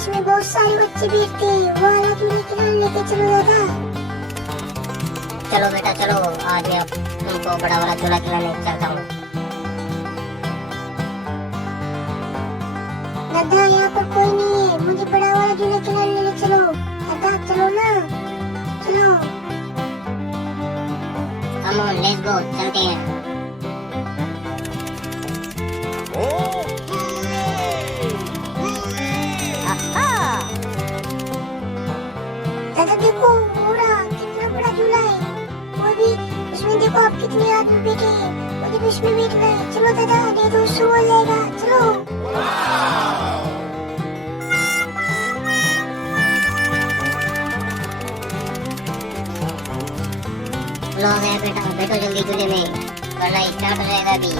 इसमें बहुत सारे बच्चे बैठते हैं, वो वाला झूले खिलौने लेके चलो दादा। चलो बेटा चलो, आज मैं तुमको बड़ा वाला झूला खिलाने चलता हूँ। दादा यहाँ पर कोई नहीं है, मुझे बड़ा वाला झूला खिलाने ले चलो। दादा चलो ना, चलो। कम ऑन लेट्स गो, चलते हैं। दादा देखो पूरा कितना बड़ा झूला है, वो भी उसमें देखो आप कितने आदमी बैठे हैं, मुझे भी उसमें बैठना है। चलो दादा दे दो, सो जाएगा, चलो। लो गया बेटा, बैठो जल्दी झूले में, वरना स्टार्ट हो जाएगा अभी।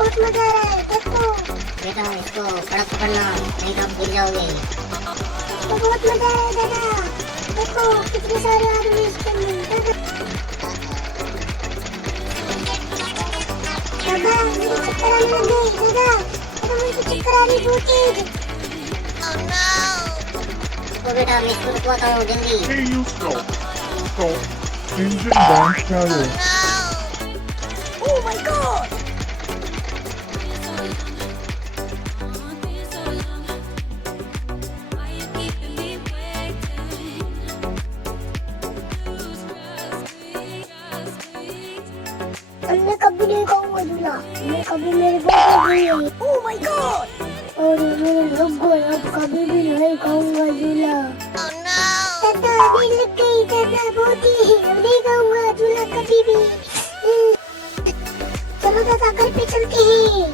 बहुत मजा आ रहा है, देखो। बेटा इसको कड़क पकड़ना, नहीं तो आप गिर जाओगे। इसको बहुत मजा आ रहा है दादा, देखो कितने सारे आदमी इसके अंदर। दादा मुझे चक्कर आने लगे, दादा मुझे चक्कर आ रही बहुत तेज। तो बेटा मैं इसको रुकवाता हूँ जल्दी। Hey, you stop. Stop. Engine bomb carrier. Oh my God! मैं कभी नहीं खाऊंगा झूला, मैं कभी मेरे बहुत नहीं है। Oh my God! और मेरे लोगों अब कभी भी नहीं खाऊंगा झूला। दादा अभी लग गई, दादा बहुत ही, अब नहीं खाऊंगा झूला कभी भी। चलो दादा घर पे चलते हैं।